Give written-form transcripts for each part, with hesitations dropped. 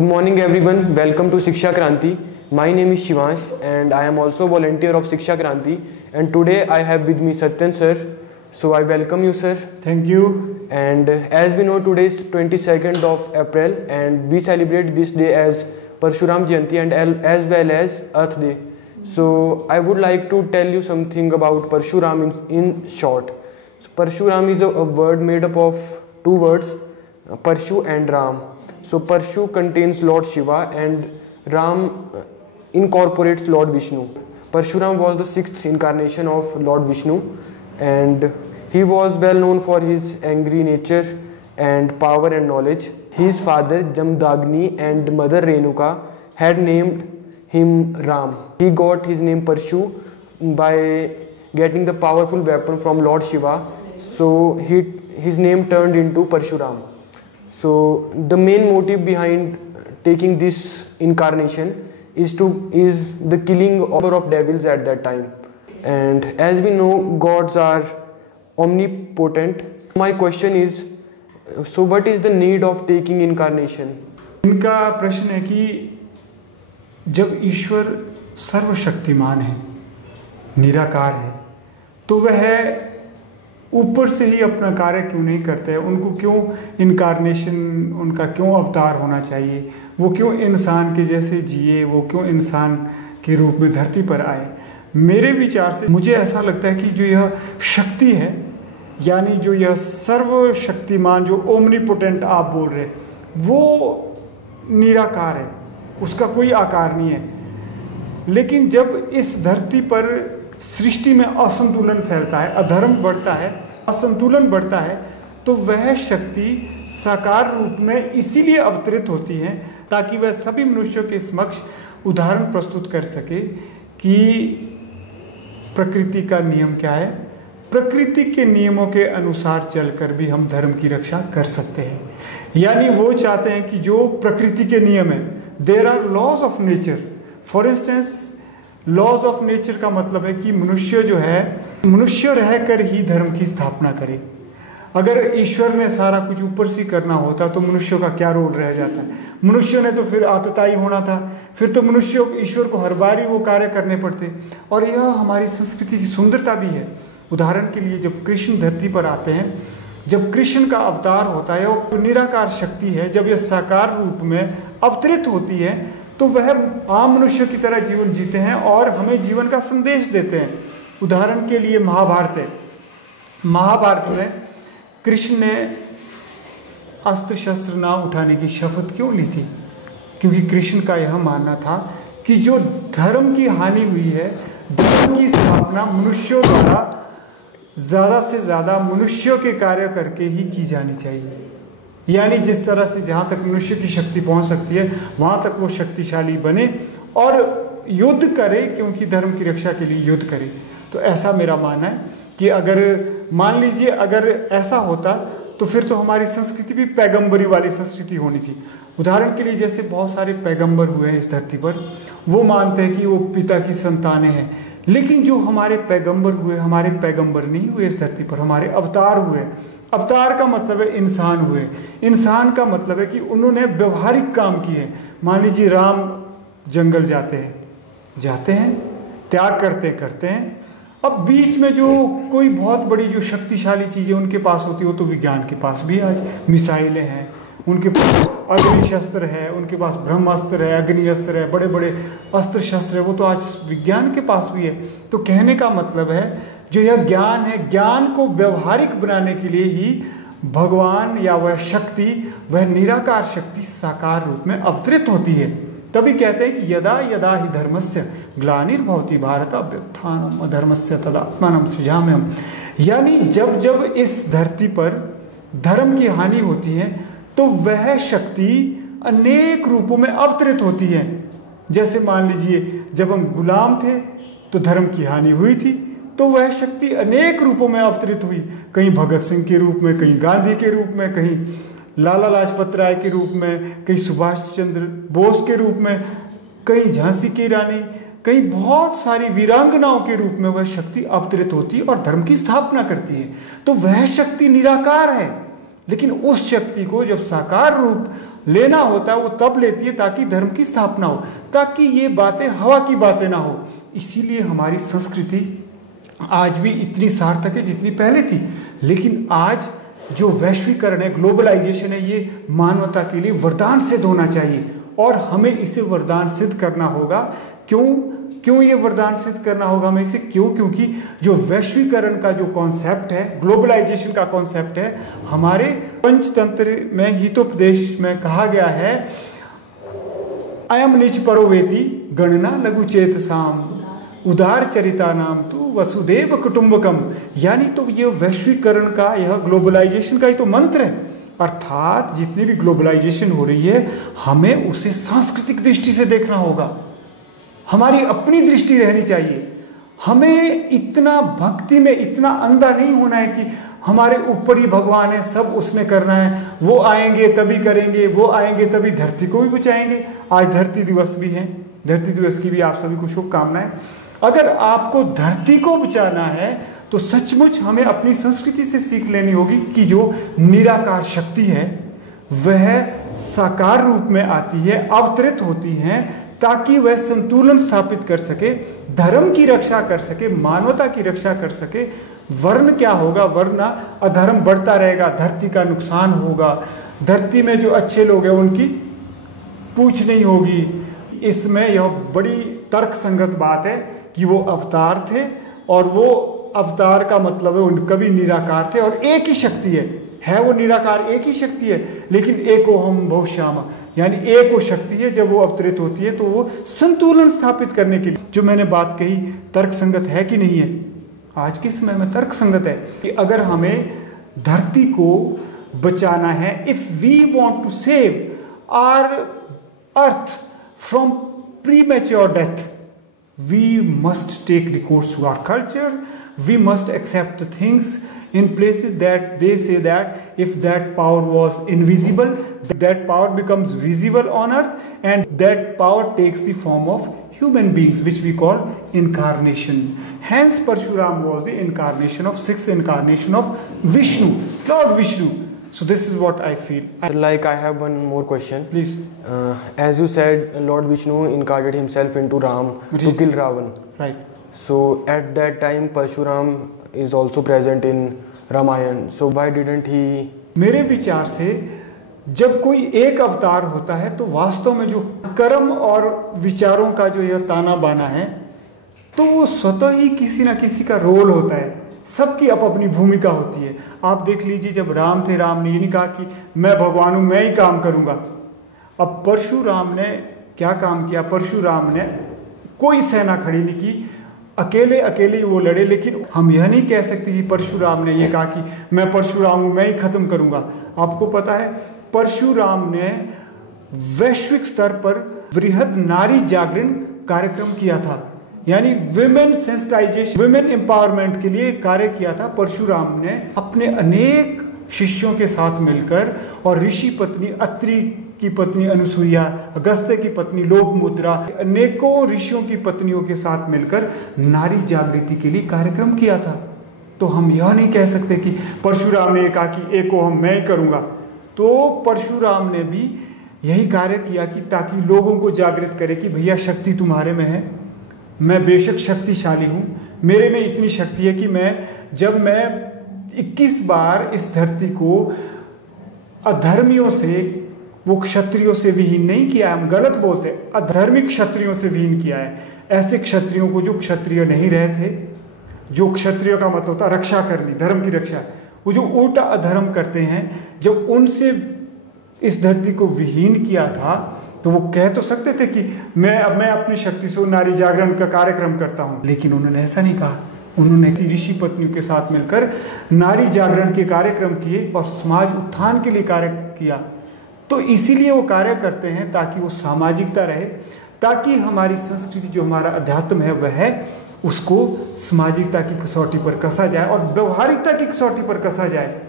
Good morning everyone, welcome to Shiksha Kranti. My name is Shivansh and I am also volunteer of Shiksha Kranti, and today I have with me Satyan sir. So I welcome you sir. Thank you. And as we know, today is 22nd of April and we celebrate this day as Parshuram Jayanti and as well as Earth Day. So I would like to tell you something about Parshuram in short. So Parshuram is a word made up of two words, Parshu and Ram. So Parshu contains Lord Shiva and Ram incorporates Lord Vishnu. Parshuram was the sixth incarnation of Lord Vishnu and he was well known for his angry nature and power and knowledge. His father Jamdagni and mother Renuka had named him Ram. He got his name Parshu by getting the powerful weapon from Lord Shiva. So his name turned into Parshuram. So the main motive behind taking this incarnation is the killing of devils at that time. And as we know, gods are omnipotent. My question is, so what is the need of taking incarnation? इनका प्रश्न है कि जब ईश्वर सर्वशक्तिमान है, निराकार है, तो वह ऊपर से ही अपना कार्य क्यों नहीं करते हैं? उनको क्यों इनकारनेशन, उनका क्यों अवतार होना चाहिए? वो क्यों इंसान के जैसे जिए? वो क्यों इंसान के रूप में धरती पर आए? मेरे विचार से मुझे ऐसा लगता है कि जो यह शक्ति है, यानी जो यह सर्वशक्तिमान, जो ओमनीपोटेंट आप बोल रहे, वो निराकार है, उसका कोई आकार नहीं है। लेकिन जब इस धरती पर सृष्टि में असंतुलन फैलता है, अधर्म बढ़ता है, असंतुलन बढ़ता है, तो वह शक्ति साकार रूप में इसीलिए अवतरित होती है ताकि वह सभी मनुष्यों के समक्ष उदाहरण प्रस्तुत कर सके कि प्रकृति का नियम क्या है। प्रकृति के नियमों के अनुसार चलकर भी हम धर्म की रक्षा कर सकते हैं। यानी वो चाहते हैं कि जो प्रकृति के नियम है, there are laws of nature. For instance, laws of nature का मतलब है कि मनुष्य जो है, मनुष्य रहकर ही धर्म की स्थापना करे। अगर ईश्वर ने सारा कुछ ऊपर से करना होता तो मनुष्यों का क्या रोल रह जाता है? मनुष्य ने तो फिर आतताई होना था, फिर तो मनुष्य ईश्वर को हर बार ही वो कार्य करने पड़ते। और यह हमारी संस्कृति की सुंदरता भी है। उदाहरण के लिए जब कृष्ण धरती पर आते हैं, जब कृष्ण का अवतार होता है, वो निराकार शक्ति है, जब यह साकार रूप में अवतरित होती है तो वह आम मनुष्य की तरह जीवन जीते हैं और हमें जीवन का संदेश देते हैं। उदाहरण के लिए महाभारत है। महाभारत में कृष्ण ने अस्त्र शस्त्र ना उठाने की शपथ क्यों ली थी? क्योंकि कृष्ण का यह मानना था कि जो धर्म की हानि हुई है, धर्म की स्थापना मनुष्यों द्वारा ज़्यादा से ज़्यादा मनुष्यों के कार्य करके ही की जानी चाहिए। यानी जिस तरह से जहाँ तक मनुष्य की शक्ति पहुँच सकती है, वहाँ तक वो शक्तिशाली बने और युद्ध करे, क्योंकि धर्म की रक्षा के लिए युद्ध करे। तो ऐसा मेरा मानना है कि अगर मान लीजिए अगर ऐसा होता तो फिर तो हमारी संस्कृति भी पैगंबरी वाली संस्कृति होनी थी। उदाहरण के लिए जैसे बहुत सारे पैगंबर हुए हैं इस धरती पर, वो मानते हैं कि वो पिता की संतानें हैं, लेकिन जो हमारे पैगंबर हुए, हमारे पैगंबर नहीं हुए इस धरती पर, हमारे अवतार हुए। अवतार का मतलब है इंसान हुए। इंसान का मतलब है कि उन्होंने व्यवहारिक काम किए। मान लीजिए राम जंगल जाते हैं, त्याग करते हैं। अब बीच में जो कोई बहुत बड़ी जो शक्तिशाली चीज़ें उनके पास होती है, वो तो विज्ञान के पास भी आज मिसाइलें हैं, उनके पास अग्नि शस्त्र है, उनके पास ब्रह्मास्त्र है, अग्नि अस्त्र है, बड़े बड़े अस्त्र शस्त्र है, वो तो आज विज्ञान के पास भी है। तो कहने का मतलब है जो यह ज्ञान है, ज्ञान को व्यवहारिक बनाने के लिए ही भगवान या वह शक्ति, वह निराकार शक्ति साकार रूप में अवतरित होती है। तभी कहते हैं कि यदा यदा ही धर्मस्य ग्लानिर्भवति भारत अभ्युत्थानम् अधर्मस्य तदात्मानं सृजाम्यहम्। यानी जब जब इस धरती पर धर्म की हानि होती है तो वह शक्ति अनेक रूपों में अवतरित होती है। जैसे मान लीजिए जब हम गुलाम थे तो धर्म की हानि हुई थी, तो वह शक्ति अनेक रूपों में अवतरित हुई। कहीं भगत सिंह के रूप में, कहीं गांधी के रूप में, कहीं लाला लाजपत राय के रूप में, कहीं सुभाष चंद्र बोस के रूप में, कहीं झांसी की रानी, कहीं बहुत सारी वीरांगनाओं के रूप में वह शक्ति अवतरित होती है और धर्म की स्थापना करती है। तो वह शक्ति निराकार है, लेकिन उस शक्ति को जब साकार रूप लेना होता है वो तब लेती है ताकि धर्म की स्थापना हो, ताकि ये बातें हवा की बातें ना हो। इसीलिए हमारी संस्कृति आज भी इतनी सार्थक है जितनी पहले थी। लेकिन आज जो वैश्वीकरण है, ग्लोबलाइजेशन है, ये मानवता के लिए वरदान सिद्ध होना चाहिए और हमें इसे वरदान सिद्ध करना होगा। क्यों ये वरदान सिद्ध करना होगा हमें इसे? क्योंकि जो वैश्वीकरण का जो कॉन्सेप्ट है, ग्लोबलाइजेशन का कॉन्सेप्ट है, हमारे पंचतंत्र में हितोपदेश में कहा गया है, अयम निज परोवेति गणना लघु चेतसाम उदार चरिता नाम तू वसुदेव कुटुंबकम। यानी तो ये वैश्वीकरण का, यह ग्लोबलाइजेशन का ही तो मंत्र है। अर्थात जितनी भी ग्लोबलाइजेशन हो रही है हमें उसे सांस्कृतिक दृष्टि से देखना होगा, हमारी अपनी दृष्टि रहनी चाहिए। हमें इतना भक्ति में इतना अंधा नहीं होना है कि हमारे ऊपर ही भगवान है, सब उसने करना है, वो आएंगे तभी करेंगे, वो आएंगे तभी धरती को भी बचाएंगे। आज धरती दिवस भी है, धरती दिवस की भी आप सभी को शुभकामनाएं। अगर आपको धरती को बचाना है तो सचमुच हमें अपनी संस्कृति से सीख लेनी होगी कि जो निराकार शक्ति है वह साकार रूप में आती है, अवतरित होती हैं ताकि वह संतुलन स्थापित कर सके, धर्म की रक्षा कर सके, मानवता की रक्षा कर सके। वर्ण क्या होगा? वरना अधर्म बढ़ता रहेगा, धरती का नुकसान होगा, धरती में जो अच्छे लोग हैं उनकी पूछ नहीं होगी। इसमें यह बड़ी तर्क संगत बात है कि वो अवतार थे और वो अवतार का मतलब है उनका भी निराकार थे और एक ही शक्ति है वो निराकार, एक ही शक्ति है, लेकिन एको हम बहुश्यामा, यानी एक वो शक्ति है। जब वो अवतरित होती है तो वो संतुलन स्थापित करने के लिए, जो मैंने बात कही तर्क संगत है कि नहीं है? आज के समय में तर्क संगत है कि अगर हमें धरती को बचाना है, if we want to save our earth from premature death, we must take recourse to our culture. We must accept the things in places that they say that if that power was invisible, that power becomes visible on earth, and that power takes the form of human beings, which we call incarnation. Hence Parshuram was the incarnation of, sixth incarnation of Vishnu, Lord Vishnu. So this is what I feel. Like I have one more question. Please. As you said, Lord Vishnu incarnated himself into Ram to kill Ravan. Right. So at that time Parshuram is also present in Ramayana. So why didn't he? मेरे विचार से जब कोई एक अवतार होता है तो वास्तव में जो कर्म और विचारों का जो यह ताना बाना है तो वो स्वतः ही किसी न किसी का रोल होता है, सबकी अपनी भूमिका होती है। आप देख लीजिए, जब राम थे, राम ने ये नहीं कहा कि मैं भगवान हूँ, मैं ही काम करूँगा। अब परशुराम ने क्या काम किया? परशुराम ने कोई सेना खड़ी नहीं की, अकेले अकेले ही वो लड़े। लेकिन हम यह नहीं कह सकते कि परशुराम ने ये कहा कि मैं परशुराम हूँ, मैं ही खत्म करूँगा। आपको पता है परशुराम ने वैश्विक स्तर पर वृहद नारी जागरण कार्यक्रम किया था, यानी विमेन सेंसिटाइजेशन, विमेन एम्पावरमेंट के लिए कार्य किया था। परशुराम ने अपने अनेक शिष्यों के साथ मिलकर और ऋषि पत्नी अत्रि की पत्नी अनुसुईया, अगस्त्य की पत्नी लोकमुद्रा, अनेकों ऋषियों की पत्नियों के साथ मिलकर नारी जागृति के लिए कार्यक्रम किया था। तो हम यह नहीं कह सकते कि परशुराम ने कहा कि एको हम मैं ही करूँगा। तो परशुराम ने भी यही कार्य किया कि ताकि लोगों को जागृत करे कि भैया शक्ति तुम्हारे में है, मैं बेशक शक्तिशाली हूँ, मेरे में इतनी शक्ति है कि जब मैं 21 बार इस धरती को अधर्मियों से, वो क्षत्रियों से विहीन नहीं किया है, हम गलत बोलते हैं, अधर्मिक क्षत्रियों से विहीन किया है। ऐसे क्षत्रियों को जो क्षत्रिय नहीं रहे थे, जो क्षत्रिय का मतलब होता रक्षा करनी, धर्म की रक्षा, वो जो उल्टा अधर्म करते हैं, जब उनसे इस धरती को विहीन किया था तो वो कह तो सकते थे कि मैं अपनी शक्ति से नारी जागरण का कार्यक्रम करता हूँ, लेकिन उन्होंने ऐसा नहीं कहा। उन्होंने ऋषि पत्नियों के साथ मिलकर नारी जागरण के कार्यक्रम किए और समाज उत्थान के लिए कार्य किया। तो इसीलिए वो कार्य करते हैं ताकि वो सामाजिकता रहे, ताकि हमारी संस्कृति, जो हमारा अध्यात्म है वह उसको सामाजिकता की कसौटी पर कसा जाए और व्यवहारिकता की कसौटी पर कसा जाए।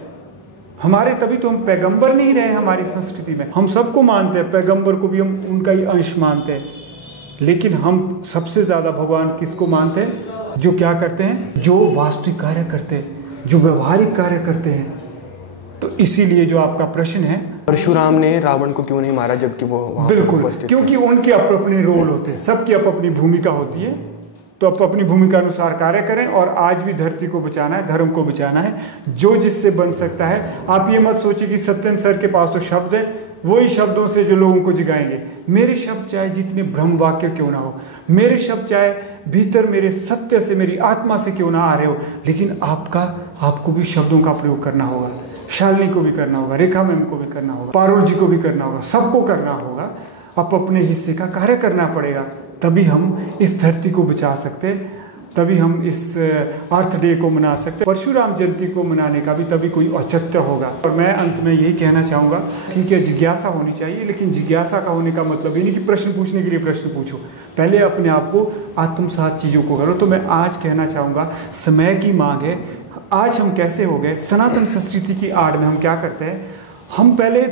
हमारे तभी तो हम पैगंबर नहीं रहे हमारी संस्कृति में। हम सबको मानते हैं, पैगंबर को भी हम उनका ही अंश मानते हैं, लेकिन हम सबसे ज़्यादा भगवान किसको मानते हैं? जो क्या करते हैं? जो वास्तविक कार्य करते हैं, जो व्यवहारिक कार्य करते हैं। तो इसीलिए जो आपका प्रश्न है, परशुराम ने रावण को क्यों नहीं मारा जबकि वो वहाँ पर बिल्कुल, उपस्थित थे? क्योंकि उनके अपने रोल होते हैं, सबकी अपनी भूमिका होती है, तो अपनी भूमिका अनुसार कार्य करें। और आज भी धरती को बचाना है, धर्म को बचाना है, जो जिससे बन सकता है। आप ये मत सोचिए कि सत्येंद्र सर के पास तो शब्द है, वही शब्दों से जो लोगों को जगाएंगे। मेरे शब्द चाहे जितने ब्रह्म वाक्य क्यों ना हो, मेरे शब्द चाहे भीतर मेरे सत्य से, मेरी आत्मा से क्यों ना आ रहे हो, लेकिन आपको भी शब्दों का प्रयोग करना होगा। शालिनी को भी करना होगा, रेखा मैम को भी करना होगा, पारुल जी को भी करना होगा, सबको करना होगा। अपने हिस्से का कार्य करना पड़ेगा, तभी हम इस धरती को बचा सकते, तभी हम इस अर्थ डे को मना सकते। परशुराम जयंती को मनाने का भी तभी कोई औचित्य होगा। और मैं अंत में यही कहना चाहूँगा, ठीक है, जिज्ञासा होनी चाहिए, लेकिन जिज्ञासा का होने का मतलब ये नहीं कि प्रश्न पूछने के लिए प्रश्न पूछो, पहले अपने आप को आत्मसात चीज़ों को करो। तो मैं आज कहना चाहूँगा, समय की मांग है। आज हम कैसे हो गए, सनातन संस्कृति की आड़ में हम क्या करते हैं, हम पहले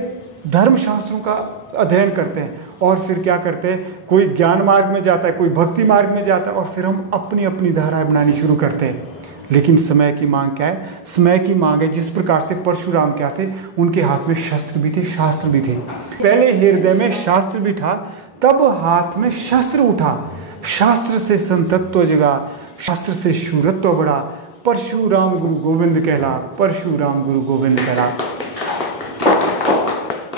धर्म शास्त्रों का अध्ययन करते हैं और फिर क्या करते हैं, कोई ज्ञान मार्ग में जाता है, कोई भक्ति मार्ग में जाता है, और फिर हम अपनी अपनी धाराएं बनानी शुरू करते हैं। लेकिन समय की मांग क्या है? समय की मांग है जिस प्रकार से परशुराम क्या थे, उनके हाथ में शस्त्र भी थे, शास्त्र भी थे। पहले हृदय में शास्त्र भी था, तब हाथ में शस्त्र उठा। शास्त्र से संतत्व जगा, शास्त्र से शूरत्व बढ़ा। परशुराम गुरु गोविंद कहला, परशुराम गुरु गोविंद कहला,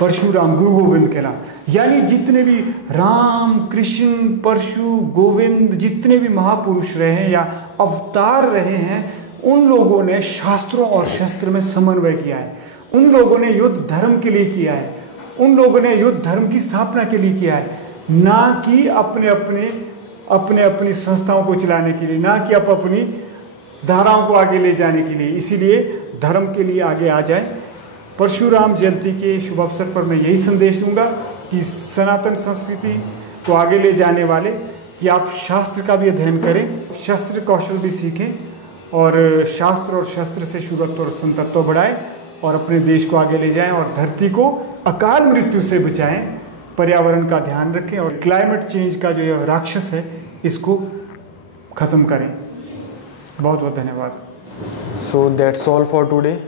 परशुराम गुरु गोविंद कहला। यानी जितने भी राम, कृष्ण, परशु, गोविंद, जितने भी महापुरुष रहे हैं या अवतार रहे हैं, उन लोगों ने शास्त्रों और शस्त्र में समन्वय किया है। उन लोगों ने युद्ध धर्म के लिए किया है, उन लोगों ने युद्ध धर्म की स्थापना के लिए किया है, ना कि अपने अपनी संस्थाओं को चलाने के लिए, ना कि अपनी धाराओं को आगे ले जाने के लिए। इसीलिए धर्म के लिए आगे आ जाए। परशुराम जयंती के शुभ अवसर पर मैं यही संदेश दूंगा कि सनातन संस्कृति को आगे ले जाने वाले, कि आप शास्त्र का भी अध्ययन करें, शस्त्र कौशल भी सीखें, और शास्त्र और शस्त्र से शूरत्व और संतत्व बढ़ाएं, और अपने देश को आगे ले जाएं, और धरती को अकाल मृत्यु से बचाएं, पर्यावरण का ध्यान रखें, और क्लाइमेट चेंज का जो यह राक्षस है, इसको ख़त्म करें। बहुत बहुत धन्यवाद। So that's all for today.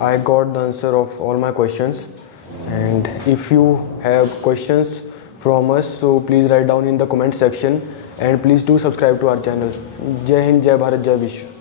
I got the answer of all my questions, and if you have questions from us, so please write down in the comment section, and please do subscribe to our channel. जय हिंद, जय भारत, जय विश्व।